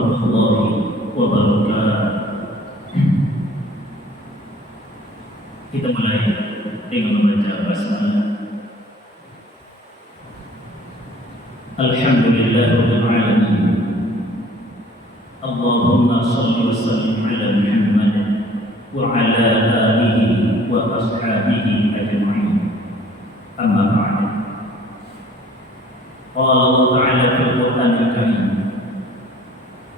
warahmatullahi wabarakatuh. Kita mulai dengan membaca basmalah. Alhamdulillahirabbil alamin. Allahumma shalli wa sallim ala Muhammad wa ala alihi wa ashabihi ajma'in. Amma ba'd. Qala Allah Ta'ala fil Qur'anil Karim.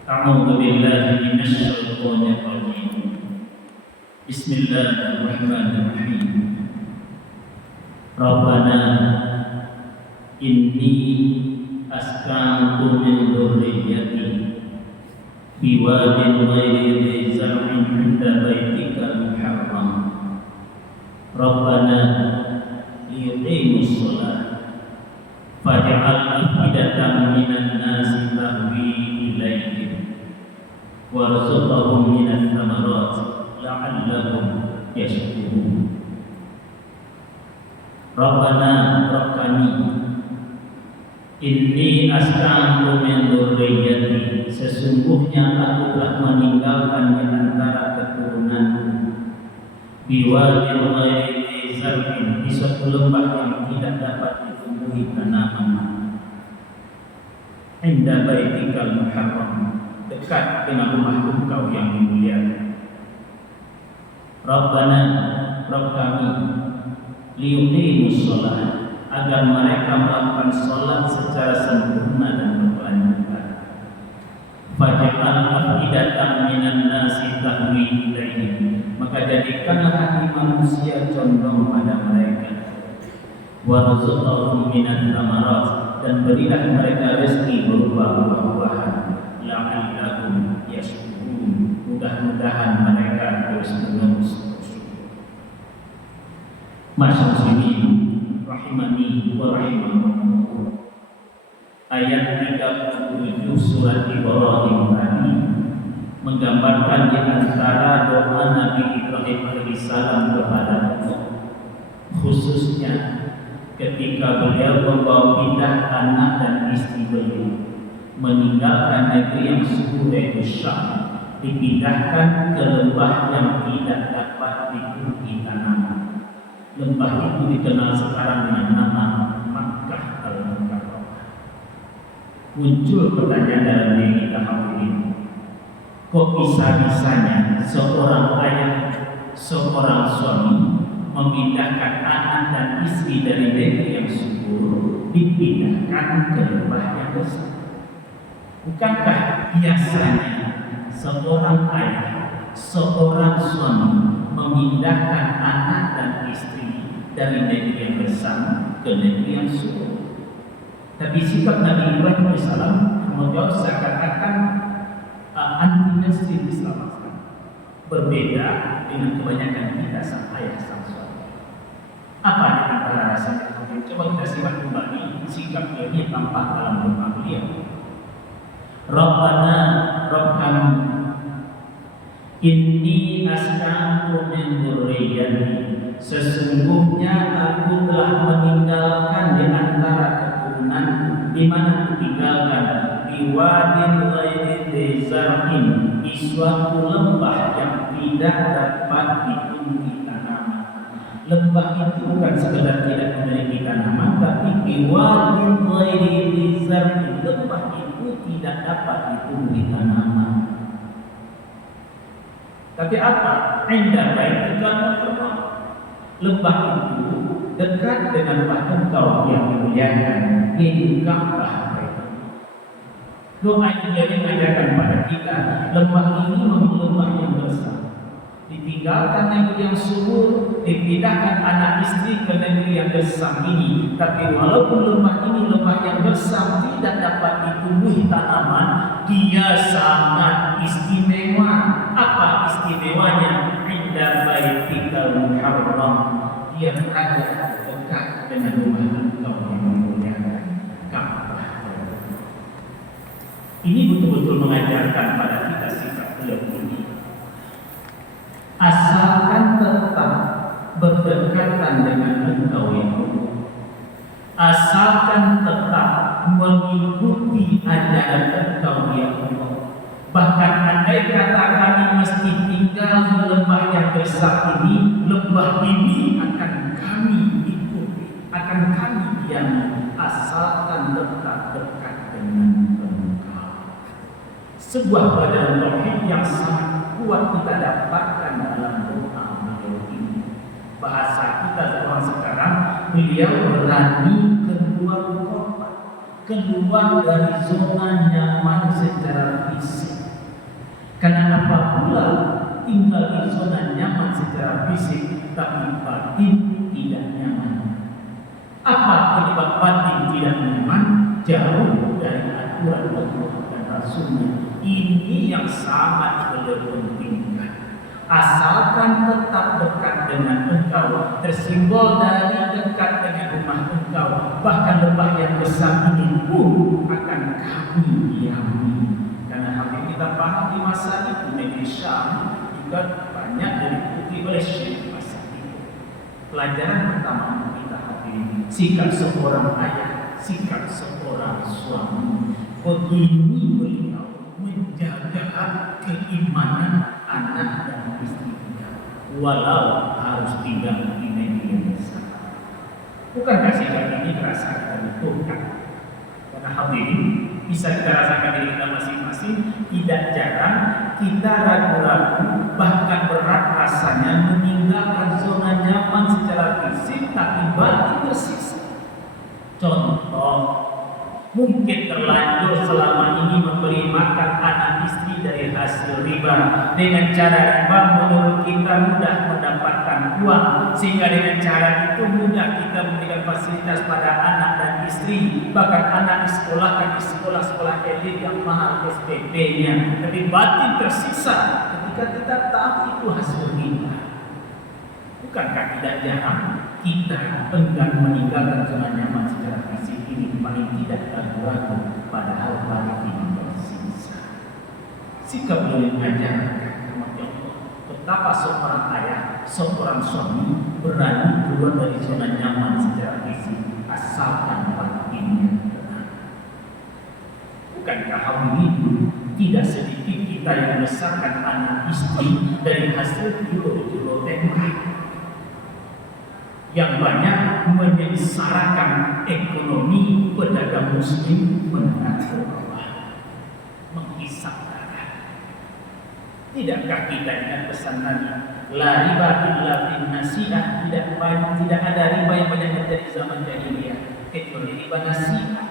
A'udzu billahi minasy syaithanir rajim. Bismillahirrahmanirrahim. Rabbana inni askantu min dzurriyyati biwadin ghairi dzi zar'in 'inda baitikal muharram. Rabbana liyuqimus shalah faj'al afidatan minan nasi tahwi ilaihim warzuqhum minats thamarat la'allahum yashkurun. Rabbana Rabb kami, inni askantu min dzurriyyati, sesungguhnya aku telah meninggalkan di antara keturunanku, biwadin ghairi dzi zar'in, di suatu lembah yang tidak dapat ditumbuhi tanaman, inda baitikal muharram, dekat dengan rumah Engkau yang dimuliakan. Rabbana Rabb kami, liyuqimus shalah, agar mereka melakukan salat secara sempurna dan berkelanjutan. Faj'al afidatan minan nasi tahwi ilaihim, maka jadikanlah hati manusia condong pada mereka. Warzuqhum minats thamarat, dan berilah mereka rezeki berupa buah-buahan. La'allahum yashkurun, mudah-mudahan mereka terus-menerus bersyukur. Masyaallah, rahimani wa rahimakumullah. Ayat 37 surat Ibrahim tadi menggambarkan di antara doa Nabi Ibrahim alaihissalam kepada Allah, khususnya ketika beliau membawa pindah anak dan istri beliau meninggalkan negeri yang subur yaitu Syam, dipindahkan ke lembah yang tidak dapat ditumbuhi tanaman. Lembah itu dikenal sekarang dengan nama Makkah Al-Mukarramah. Muncul pertanyaan dalam diri kita hadirin, kok bisa-bisanya seorang ayah, seorang suami memindahkan anak dan istri dari negeri yang subur dipindahkan ke lembah yang besar? Bukankah biasanya seorang ayah, seorang suami memindahkan anak dan istri dari negeri yang besar ke negeri yang subur? Tapi sikap Nabi Ibrahim alaihissalam menjawab seakan-akan anti-mainstream Islam, berbeda dengan kebanyakan kita sang ayah sang suami. Apa di antara rasanya? Coba kita simak kembali sikap ini tampak dalam doa beliau. Rabbana Rabb kami, inni askantu min dzurriyyati, sesungguhnya aku telah meninggalkan di antara keturunan, di mana kutinggalkan biwadin ghairi dzi zar'in, di suatu lembah yang tidak dapat ditumbuhi tanaman. Lembah itu bukan sekedar tidak memiliki tanaman, tapi biwadin ghairi dzi zar'in, lembah itu tidak dapat ditumbuhi tanaman. Tapi apa? Inda baitikal muharram, lembah itu dekat dengan rumah Engkau yang dimuliakan, yaitu Ka'bah. Doa ini mengajarkan pada kita, lembah ini memang lembah yang besar, ditinggalkan negeri yang subur, dipindahkan anak istri ke negeri yang besar ini. Tapi walaupun lembah ini lembah yang besar, tidak dapat ditumbuhi tanaman, dia sangat istimewa. Apa istimewanya? Inda baitikal muharram, dia berada dekat dengan rumah Engkau yang dimuliakan, Ka'bah. Ini betul-betul mengajarkan pada kita sikap beliau ini. Asalkan tetap berdekatan dengan Engkau yang Allah, asalkan tetap mengikuti ajaran Engkau ya Allah, Andai kata kami mesti tinggal di lembah yang besar ini, lembah ini akan kami ikuti, akan kami diami, asalkan tetap dekat dengan Engkau. Sebuah badan tauhid yang sangat kuat kita dapatkan dalam doa beliau ini. Bahasa kita orang sekarang, beliau berani keluar kota, keluar dari zona nyaman secara fisik. Karena apabila tinggal di zona nyaman secara fisik, tapi batin tidak nyaman. Apa penyebab batin tidak nyaman? Jauh dari aturan Allah dan Rasulnya. Ini yang sangat beliau pentingkan. Asalkan tetap dekat dengan Engkau, tersimbol dari dekat dengan rumah Engkau, bahkan lembah yang besar ini pun akan kami diami. Karena hampir kita paham di masa itu negeri Syam juga banyak diikuti oleh syirik masa itu. Pelajaran pertama kita hadirin, sikap seorang ayah, sikap seorang suami. Begini beliau menjaga keimanan anak dan istrinya, walau harus tinggal di negeri yang besar. Bukankah sikap ini terasa kita butuhkan? Karena hadirin, bisa kita rasakan diri kita masing-masing. Tidak jarang kita ragu-ragu, bahkan berat rasanya meninggalkan zona nyaman secara fisik, tapi batin tersisa. Contoh, mungkin terlanjur selama ini memberi makan anak istri dari hasil riba. Dengan cara riba menurut kita mudah mendapatkan uang, sehingga dengan cara itu mudah kita memberikan fasilitas pada anak dan istri. Bahkan anak disekolahkan di sekolah-sekolah elit yang mahal SPP-nya, tapi batin tersisa ketika kita tahu itu hasil riba. Bukankah tidak jarang kita enggan meninggalkan zona nyaman secara fisik ini, paling tidak ragu-ragu, padahal batin tersisa. Sikap beliau mengajarkan betapa seorang ayah, seorang suami berani keluar dari zona nyaman secara fisik, asalkan batinnya tenang. Bukankah hal ini tidak sedikit kita yang membesarkan anak istri dari hasil jual tempe yang banyak menyengsarakan ekonomi pedagang muslim menengah ke bawah, menghisap darah. Tidakkah kita ingat pesan Nabi, la riba illa fin nasi'ah, tidak ada riba yang banyak terjadi zaman jahiliyah kecuali riba nasi'ah.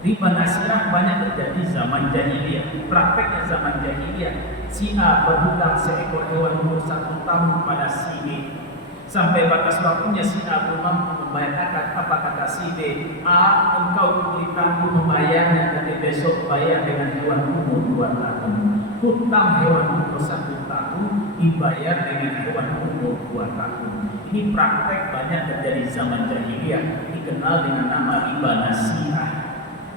Riba nasi'ah banyak terjadi zaman jahiliyah. Prakteknya zaman jahiliyah, si A berhutang seekor hewan umur 1 tahun pada si B. Sampai batas waktunya si A belum mampu membayar akad. Apa kata si B? A, engkau beri tangguh membayarnya, tapi besok bayar dengan hewan umur 2 tahun. Hutang hewan umur 1 tahun dibayar dengan hewan umur 2 tahun. Ini praktek banyak terjadi zaman jahiliyah, dikenal dengan nama riba nasi'ah.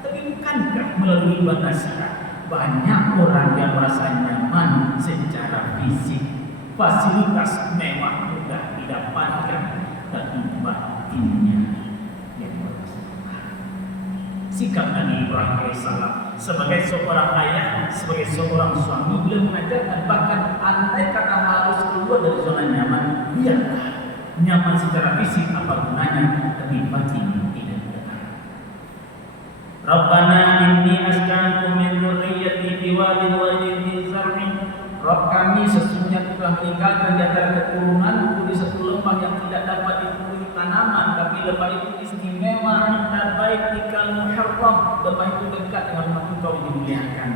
Tapi bukankah melalui riba nasi'ah banyak orang yang merasa nyaman secara fisik, fasilitas mewah mudah didapatkan, tapi batinnya yang bermasalah. Sikap Nabi Ibrahim alaihissalam sebagai seorang ayah, sebagai seorang suami, beliau mengajarkan bahkan andai kata harus keluar dari zona nyaman, biarlah. Nyaman secara fisik apa gunanya, tapi batin tidak benar. Rabbana inni askantu min dzurriyyati biwadin ghairi dzi zar'in. Rabb kami, sesungguhnya telah meninggalkan di antara keturunanku di satu lembah yang tidak dapat ditumbuhi tanaman, tapi lembah itu istimewa dan baik dikal muharram. Lembah itu dekat dengan rumah Engkau yang dimuliakan.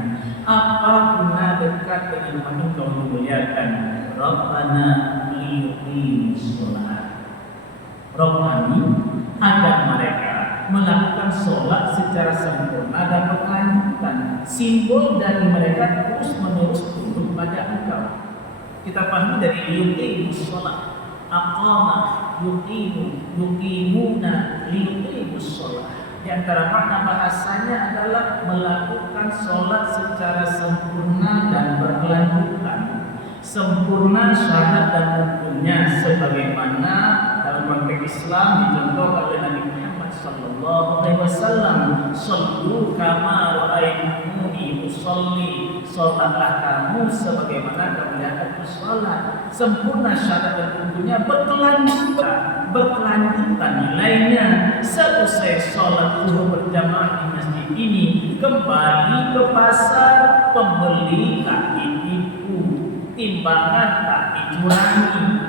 Apa guna dekat dengan rumah Engkau yang dimuliakan? Rabbana liyuqimus shalah. Rabb kami, agar mereka melakukan sholat secara sempurna dan berkelanjutan. Simbol dari mereka terus menerus tunduk pada Engkau. Kita pahami dari yuqimus sholat, aqama, yuqimu, yuqimuna, liyuqimus sholat. Di antara makna bahasanya adalah melakukan sholat secara sempurna dan berkelanjutan. Sempurna syarat dan rukunnya sebagaimana dalam konteks Islam dicontohkan oleh Nabi Muhammad sallallahu alaihi wasallam, "Shallu kama ra'aitumuni usolli, sholatlah kamu sebagaimana kamu lihat aku sholat. Sempurna syarat dan tentunya berkelanjutan nilainya. Selesai sholat zuhur berjamaah di masjid ini, kembali ke pasar, pembeli tak ditipu, timbangan tak dicurangi.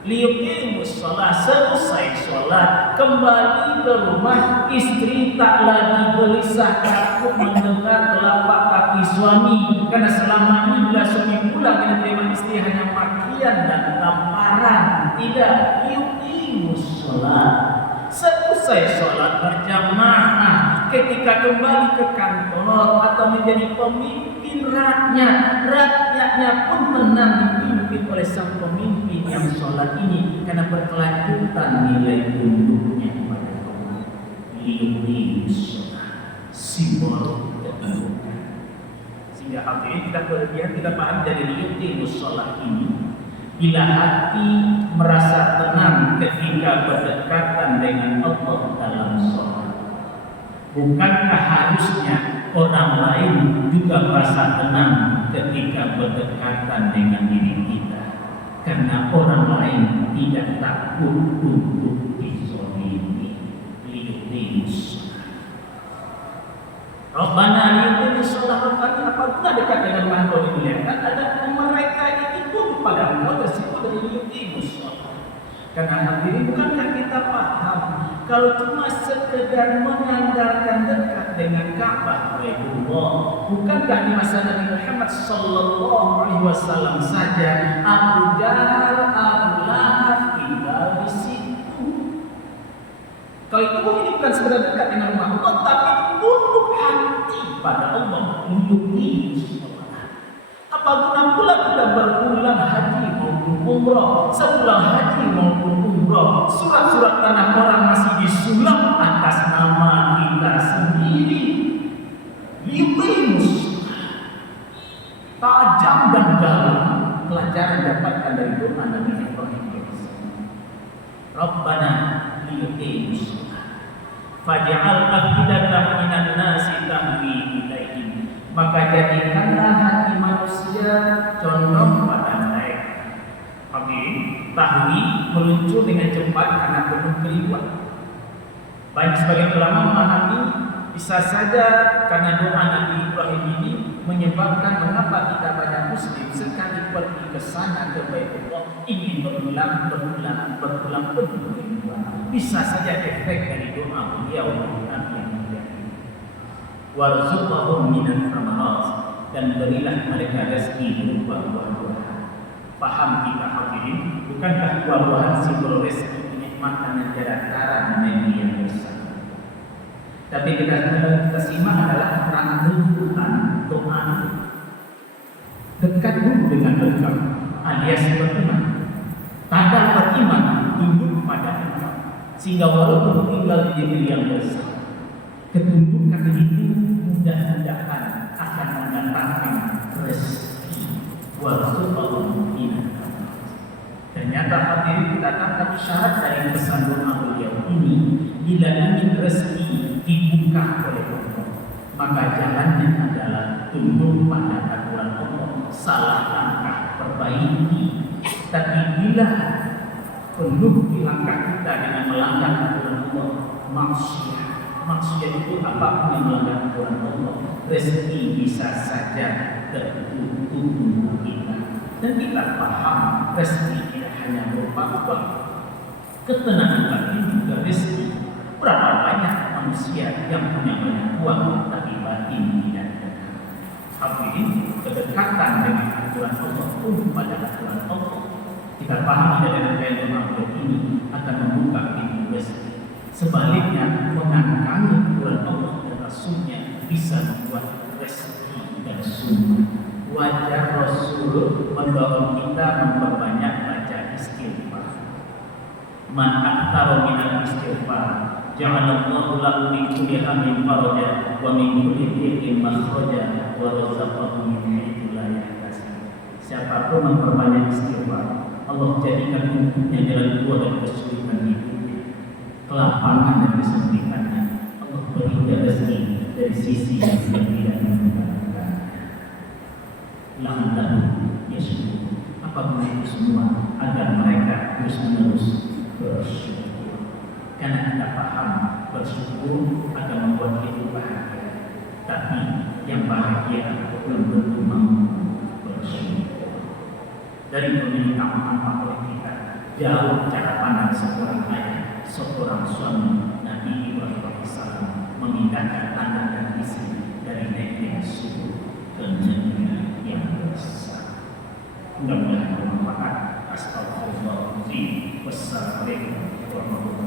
Liyuqimus shalah, selesai sholat kembali ke rumah, istri tak lagi gelisah takut mendengar telapak kaki suami, karena selama ini bila suami pulang yang diterima istri hanya makian dan tamparan. Tidak, liyuqimus shalah, selesai sholat berjamaah, ketika kembali ke kantor atau menjadi pemimpin rakyatnya pun tenang dipimpin oleh sang pemimpin yang sholat ini, karena berkelanjutan nilai tunduknya kepada Allah. Liyuqimus shalah, simbol ketundukan. Sehingga hadirin tidak berlebihan, kita paham dari liyuqimus shalah ini. Bila hati merasa tenang ketika berdekatan dengan Allah dalam sholat, bukankah harusnya orang lain juga merasa tenang ketika berdekatan dengan diri kita? Karena orang lain tidak takut untuk dizalimi. Liyuqimus shalah. Rabbana liyuqimus shalah, Rabbana apabila dekat dengan makhluk dimuliakan, ada mereka itu tunduk pada Allah tersebut dari liyuqimus shalah. Karena hadirin, bukankah kita paham kalau cuma sekedar mengandalkan dekat dengan Ka'bah Baitullah, bukankah di masa Nabi Muhammad sallallahu alaihi wasallam saja Abu Jahal, Abu Lahab tinggal di situ? Kalau itu ini bukan sekedar dekat dengan Allah, tapi tunduk hati pada Allah, liyuqimus shalah. Apa guna pula kita berulang haji maupun umrah, sepulang haji maupun umrah, surat-surat tanah orang masih disulam atas nama kita sendiri. Liyuqimus shalah. Tajam dan dalam pelajaran dapatkan dari doa Nabi Ibrahim. Rabbana liyuqimus shalah, faj'al afidatan minan nasi tahwi ilaihim. Maka jadikanlah hati manusia condong pada mereka. Oke, tahwi meluncur dengan cepat karena penuh keribuan. Banyak sebagian ulama memahami bisa saja karena doa Nabi Ibrahim ini menyebabkan mengapa tidak banyak muslim sekali pergi ke sana ke Baitullah ingin berulang penuh keribuan. Bisa saja efek dari doa beliau Nabi warzuqhum minan thamarat, dan berilah mereka rezeki berupa buah-buahan. Paham kita hadirin, bukankah buah-buahan simbol rezeki, kenikmatan dan jalan menuju yang besar? Tapi kita simak adalah rangkuman doa. Dekat dulu dengan Allah alias beriman. Tanda beriman tunduk pada Allah, sehingga walaupun tinggal di negeri yang besar, ketundukan itu mudah-mudahan akan mendatangkan rezeki. Warzuqhum minan thamarat. Ternyata hadirin, kita tangkap syarat dari pesan doa beliau ini. Bila ingin rezeki dibuka oleh Allah, maka jalannya adalah tunduk pada aturan Allah, salah langkah perbaiki. Tapi bila penuh di langkah kita dengan melanggar aturan Allah, maksiat itu apapun yang melanggar aturan Allah, rezeki bisa saja tertutup kita. Dan kita paham rezeki tidak hanya berupa uang, ketenangan batin juga rezeki. Berapa banyak manusia yang punya banyak uang tapi batin tidak tenang. Hadirin, kedekatan dengan aturan Allah pun pada aturan Allah, kita paham dengan kaidah makhluk ini akan membuka pintu rezeki. Sebaliknya, mengangkangi aturan Allah dan Rasulnya bisa membuat rezeki dan sumber. Wajah Rasul mendorong kita memperbanyak baca istighfar. Man aktsara minal istighfar ja'alallahu lahu min kulli hammin faraja wa min kulli dhiqin makhraja wa razaqahu min haitsu la yahtasib. Siapapun memperbanyak istighfar, Allah jadikan untuknya jalan keluar dari kesulitan hidupnya, kelapangan dan kesempitannya. Allah beri rezeki dari sisi yang tidak menentukan. la'allahum yashkurun. Apabila itu semua agar mereka terus-menerus bersyukur. Karena kita paham bersyukur akan membuat hidup bahagia. Tapi yang bahagia belum tentu mampu bersyukur. Dari permintaan oleh kita, jauh cara pandang seorang ayah, seorang suami Nabi Ibrahim alaihissalam memindahkan anak dan istri dari negeri yang subur ke negeri yang besar. Mudah-mudahan bermanfaat. Astagfirullahaladzim. Wassalamualaikum warahmatullahi wabarakatuh.